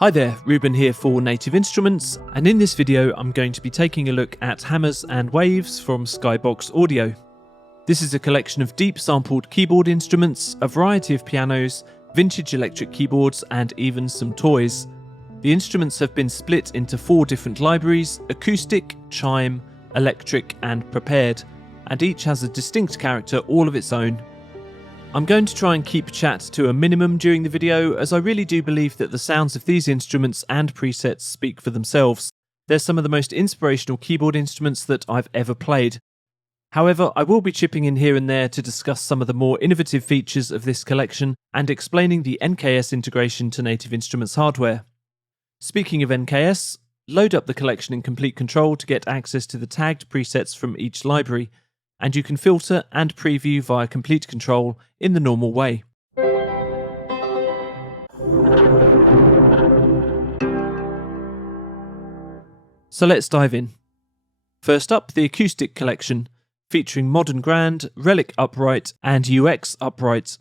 Hi there, Reuben here for Native Instruments, and in this video I'm going to be taking a look at Hammers and Waves from Skybox Audio. This is a collection of deep sampled keyboard instruments, a variety of pianos, vintage electric keyboards and even some toys. The instruments have been split into 4 different libraries: acoustic, chime, electric and prepared, and each has a distinct character all of its own. I'm going to try and keep chat to a minimum during the video, as I really do believe that the sounds of these instruments and presets speak for themselves. They're some of the most inspirational keyboard instruments that I've ever played. However, I will be chipping in here and there to discuss some of the more innovative features of this collection and explaining the NKS integration to Native Instruments hardware. Speaking of NKS, load up the collection in Complete Control to get access to the tagged presets from each library, and you can filter and preview via Complete Control in the normal way. So let's dive in. First up, the acoustic collection, featuring Modern Grand, Relic Upright and UX Upright.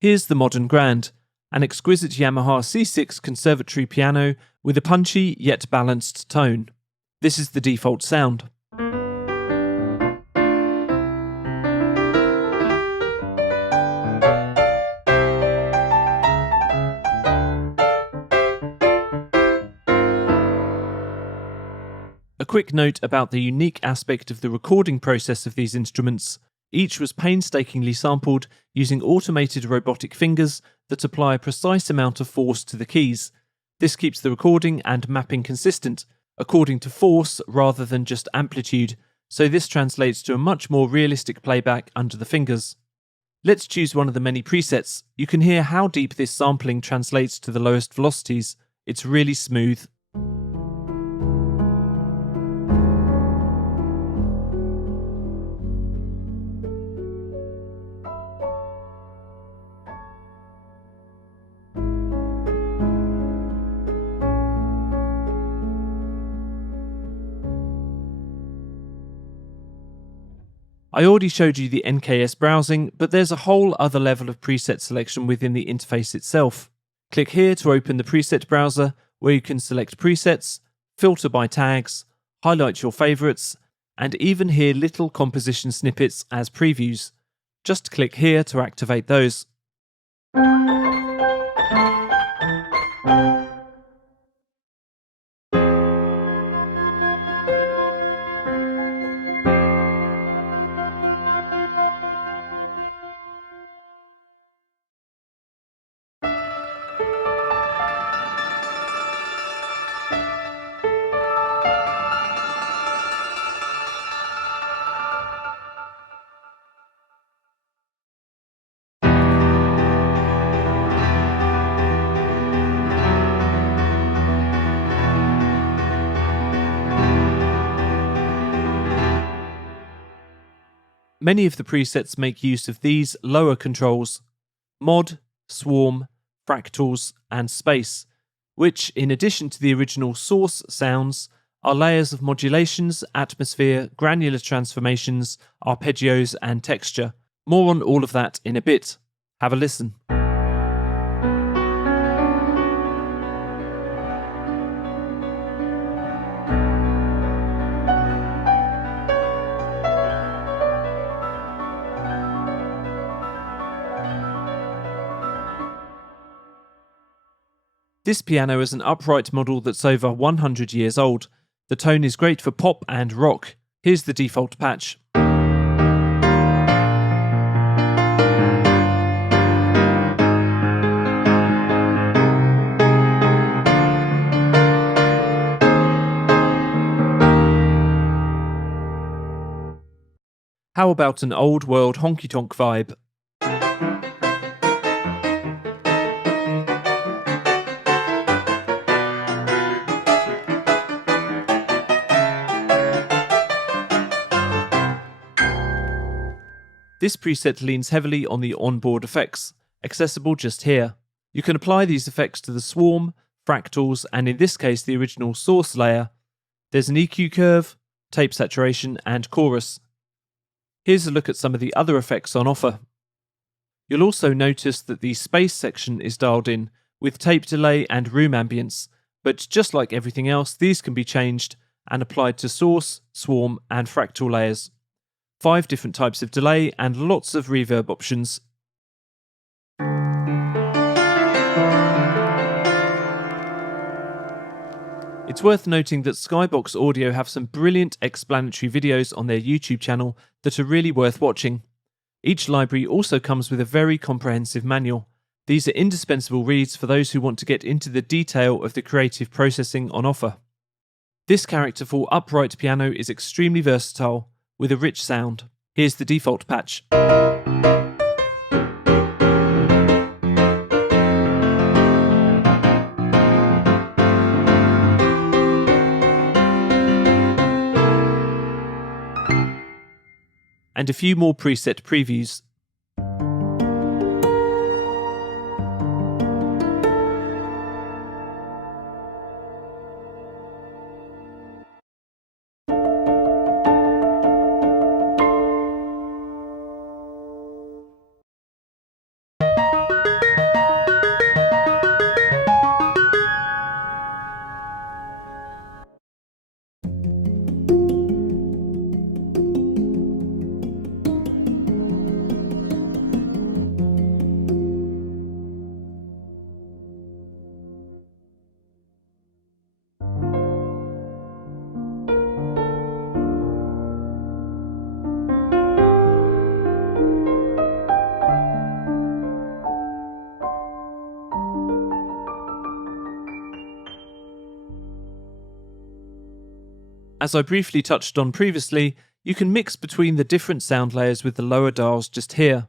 Here's the Modern Grand, an exquisite Yamaha C6 conservatory piano with a punchy yet balanced tone. This is the default sound. A quick note about the unique aspect of the recording process of these instruments. Each was painstakingly sampled using automated robotic fingers that apply a precise amount of force to the keys. This keeps the recording and mapping consistent, according to force rather than just amplitude, so this translates to a much more realistic playback under the fingers. Let's choose one of the many presets. You can hear how deep this sampling translates to the lowest velocities. It's really smooth. I already showed you the NKS browsing, but there's a whole other level of preset selection within the interface itself. Click here to open the preset browser, where you can select presets, filter by tags, highlight your favourites, and even hear little composition snippets as previews. Just click here to activate those. Many of the presets make use of these lower controls: mod, swarm, fractals, and space, which, in addition to the original source sounds, are layers of modulations, atmosphere, granular transformations, arpeggios, and texture. More on all of that in a bit. Have a listen. This piano is an upright model that's over 100 years old. The tone is great for pop and rock. Here's the default patch. How about an old world honky-tonk vibe? This preset leans heavily on the onboard effects, accessible just here. You can apply these effects to the swarm, fractals, and in this case the original source layer. There's an EQ curve, tape saturation, and chorus. Here's a look at some of the other effects on offer. You'll also notice that the space section is dialed in, with tape delay and room ambience, But just like everything else, these can be changed and applied to source, swarm, and fractal layers. 5 different types of delay and lots of reverb options. It's worth noting that Skybox Audio have some brilliant explanatory videos on their YouTube channel that are really worth watching. Each library also comes with a very comprehensive manual. These are indispensable reads for those who want to get into the detail of the creative processing on offer. This characterful upright piano is extremely versatile, with a rich sound. Here's the default patch. And a few more preset previews. As I briefly touched on previously, you can mix between the different sound layers with the lower dials just here.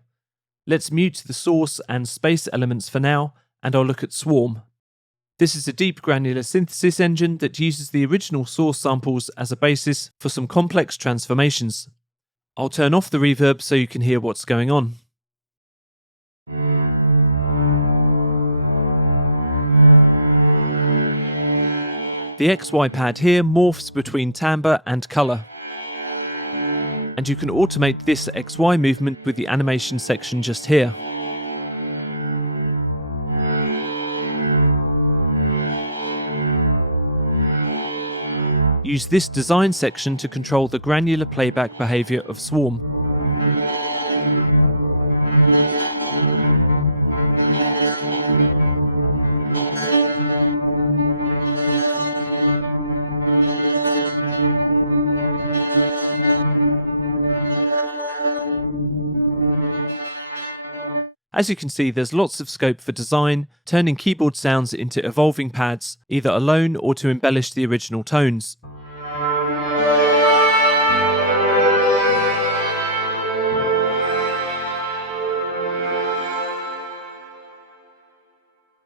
Let's mute the source and space elements for now, and I'll look at Swarm. This is a deep granular synthesis engine that uses the original source samples as a basis for some complex transformations. I'll turn off the reverb so you can hear what's going on. The XY pad here morphs between timbre and colour. And you can automate this XY movement with the animation section just here. Use this design section to control the granular playback behaviour of Swarm. As you can see, there's lots of scope for design, turning keyboard sounds into evolving pads, either alone or to embellish the original tones.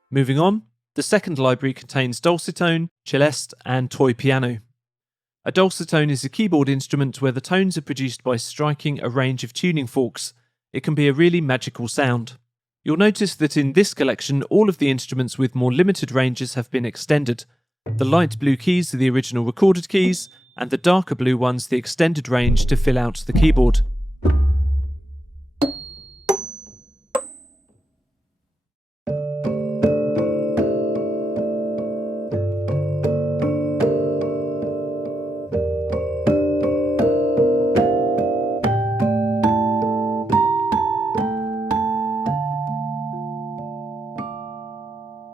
Moving on, the second library contains Dulcitone, Celeste, and Toy Piano. A dulcitone is a keyboard instrument where the tones are produced by striking a range of tuning forks. It can be a really magical sound. You'll notice that in this collection, all of the instruments with more limited ranges have been extended. The light blue keys are the original recorded keys, and the darker blue ones the extended range to fill out the keyboard.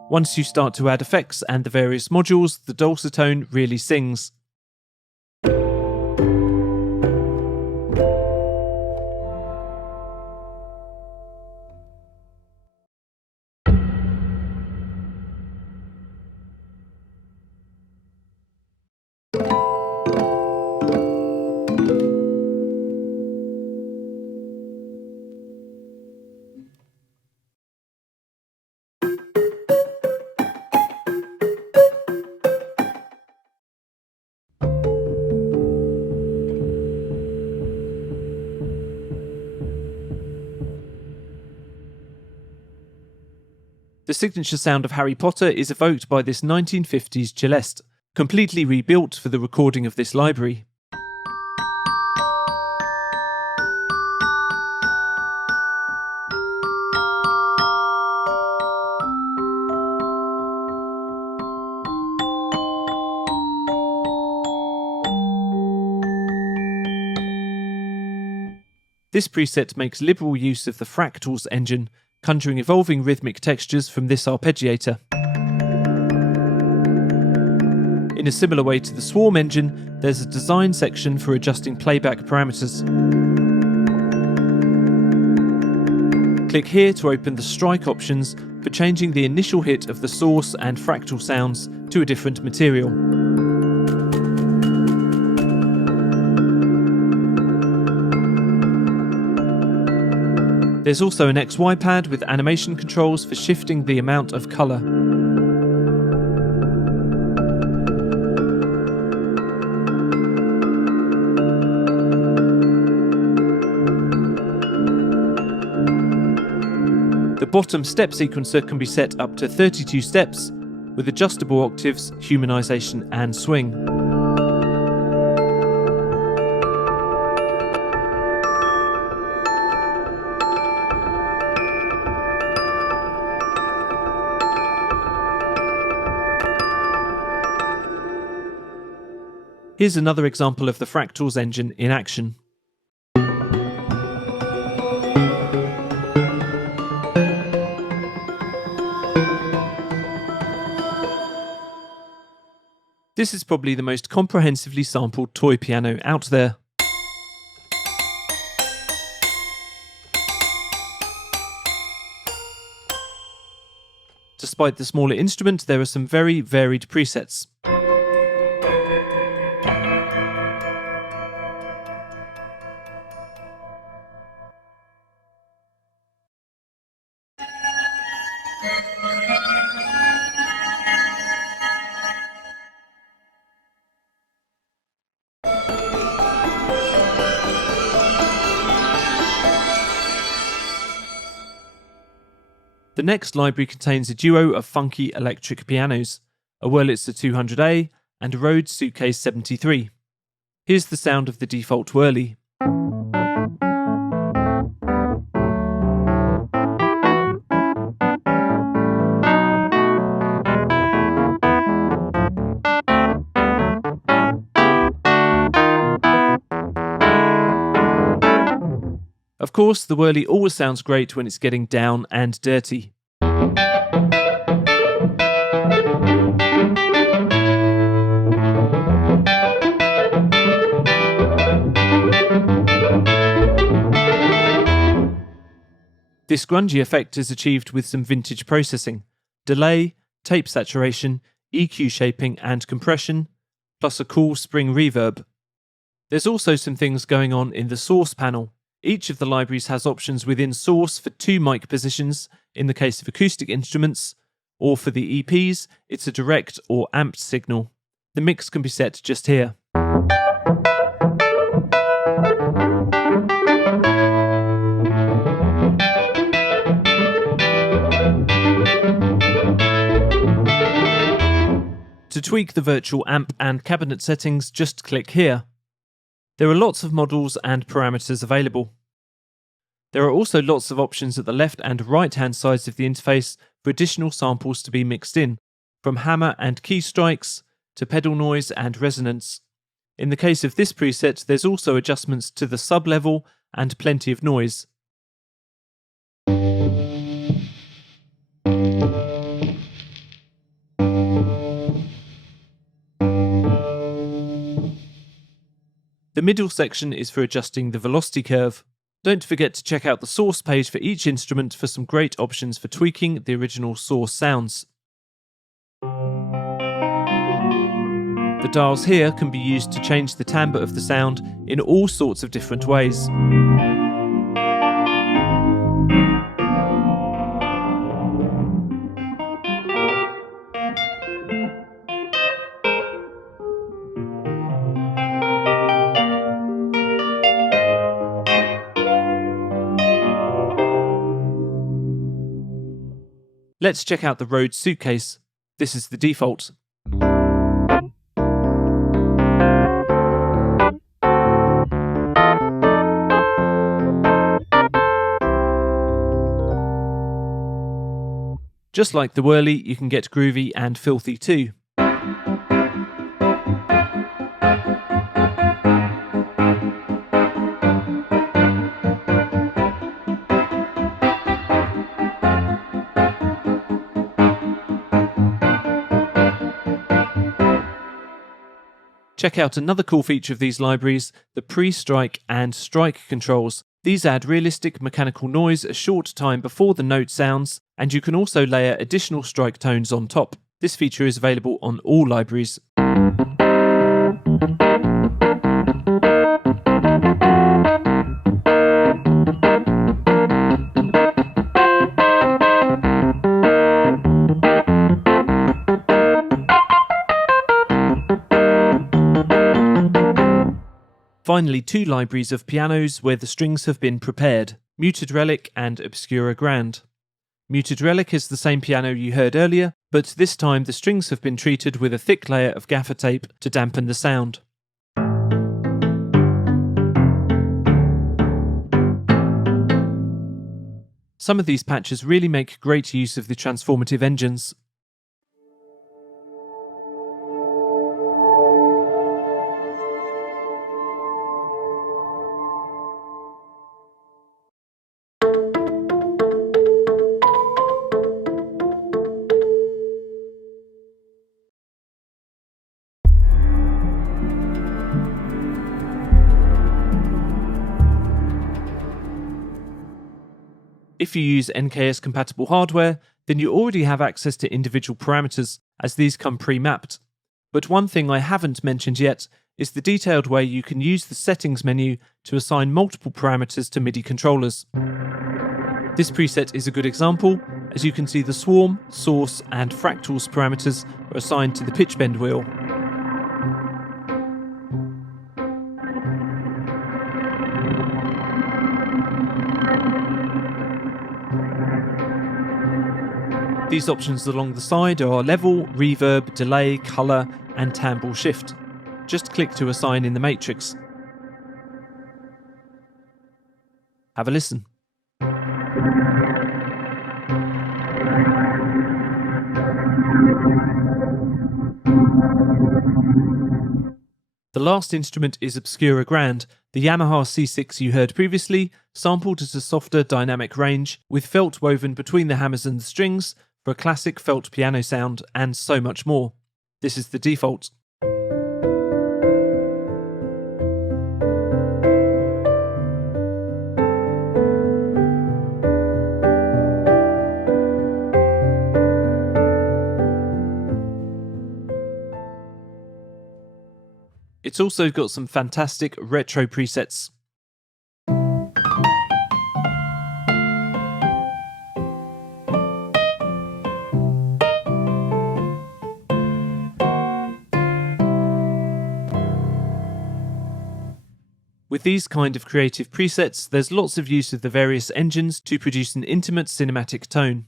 Once you start to add effects and the various modules, the dulcitone really sings. The signature sound of Harry Potter is evoked by this 1950s Celeste, completely rebuilt for the recording of this library. This preset makes liberal use of the Fractals engine, conjuring evolving rhythmic textures from this arpeggiator. In a similar way to the Swarm engine, there's a design section for adjusting playback parameters. Click here to open the strike options for changing the initial hit of the source and fractal sounds to a different material. There's also an XY pad with animation controls for shifting the amount of colour. The bottom step sequencer can be set up to 32 steps, with adjustable octaves, humanization and swing. Here's another example of the Fractals engine in action. This is probably the most comprehensively sampled toy piano out there. Despite the smaller instrument, there are some very varied presets. The next library contains a duo of funky electric pianos, a Wurlitzer 200A and a Rhodes Suitcase 73. Here's the sound of the default Whirly. Of course, the Whirly always sounds great when it's getting down and dirty. This grungy effect is achieved with some vintage processing, delay, tape saturation, EQ shaping and compression, plus a cool spring reverb. There's also some things going on in the source panel. Each of the libraries has options within source for 2 mic positions in the case of acoustic instruments, or for the EPs, it's a direct or amped signal. The mix can be set just here. To tweak the virtual amp and cabinet settings, just click here. There are lots of models and parameters available. There are also lots of options at the left and right hand sides of the interface for additional samples to be mixed in, from hammer and key strikes to pedal noise and resonance. In the case of this preset, there's also adjustments to the sub-level and plenty of noise. The middle section is for adjusting the velocity curve. Don't forget to check out the source page for each instrument for some great options for tweaking the original source sounds. The dials here can be used to change the timbre of the sound in all sorts of different ways. Let's check out the Rhodes Suitcase. This is the default. Just like the Whirly, you can get groovy and filthy too. Check out another cool feature of these libraries, the pre-strike and strike controls. These add realistic mechanical noise a short time before the note sounds, and you can also layer additional strike tones on top. This feature is available on all libraries. Finally, two libraries of pianos where the strings have been prepared, Muted Relic and Obscura Grand. Muted Relic is the same piano you heard earlier, but this time the strings have been treated with a thick layer of gaffer tape to dampen the sound. Some of these patches really make great use of the transformative engines. If you use NKS-compatible hardware, then you already have access to individual parameters, as these come pre-mapped. But one thing I haven't mentioned yet is the detailed way you can use the settings menu to assign multiple parameters to MIDI controllers. This preset is a good example, as you can see the swarm, source, and fractals parameters are assigned to the pitch bend wheel. These options along the side are level, reverb, delay, colour, and timbre shift. Just click to assign in the matrix. Have a listen. The last instrument is Obscura Grand, the Yamaha C6 you heard previously, sampled at a softer dynamic range, with felt woven between the hammers and the strings, for a classic felt piano sound, and so much more. This is the default. It's also got some fantastic retro presets. With these kind of creative presets, there's lots of use of the various engines to produce an intimate cinematic tone.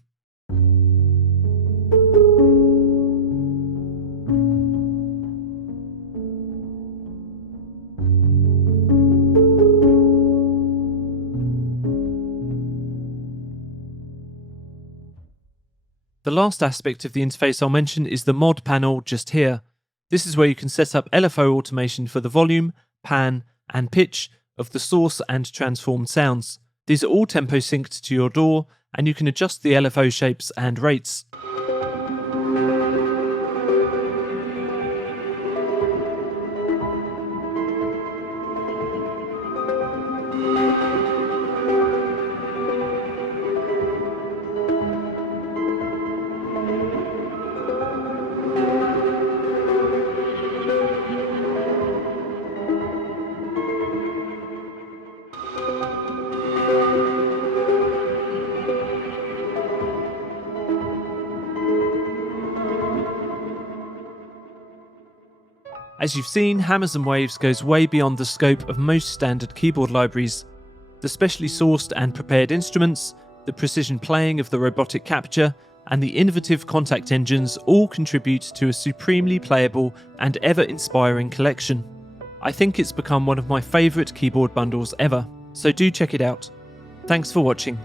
The last aspect of the interface I'll mention is the mod panel just here. This is where you can set up LFO automation for the volume, pan, and pitch of the source and transformed sounds. These are all tempo synced to your DAW, and you can adjust the LFO shapes and rates. As you've seen, Hammers and Waves goes way beyond the scope of most standard keyboard libraries. The specially sourced and prepared instruments, the precision playing of the robotic capture, and the innovative contact engines all contribute to a supremely playable and ever-inspiring collection. I think it's become one of my favourite keyboard bundles ever, so do check it out. Thanks for watching.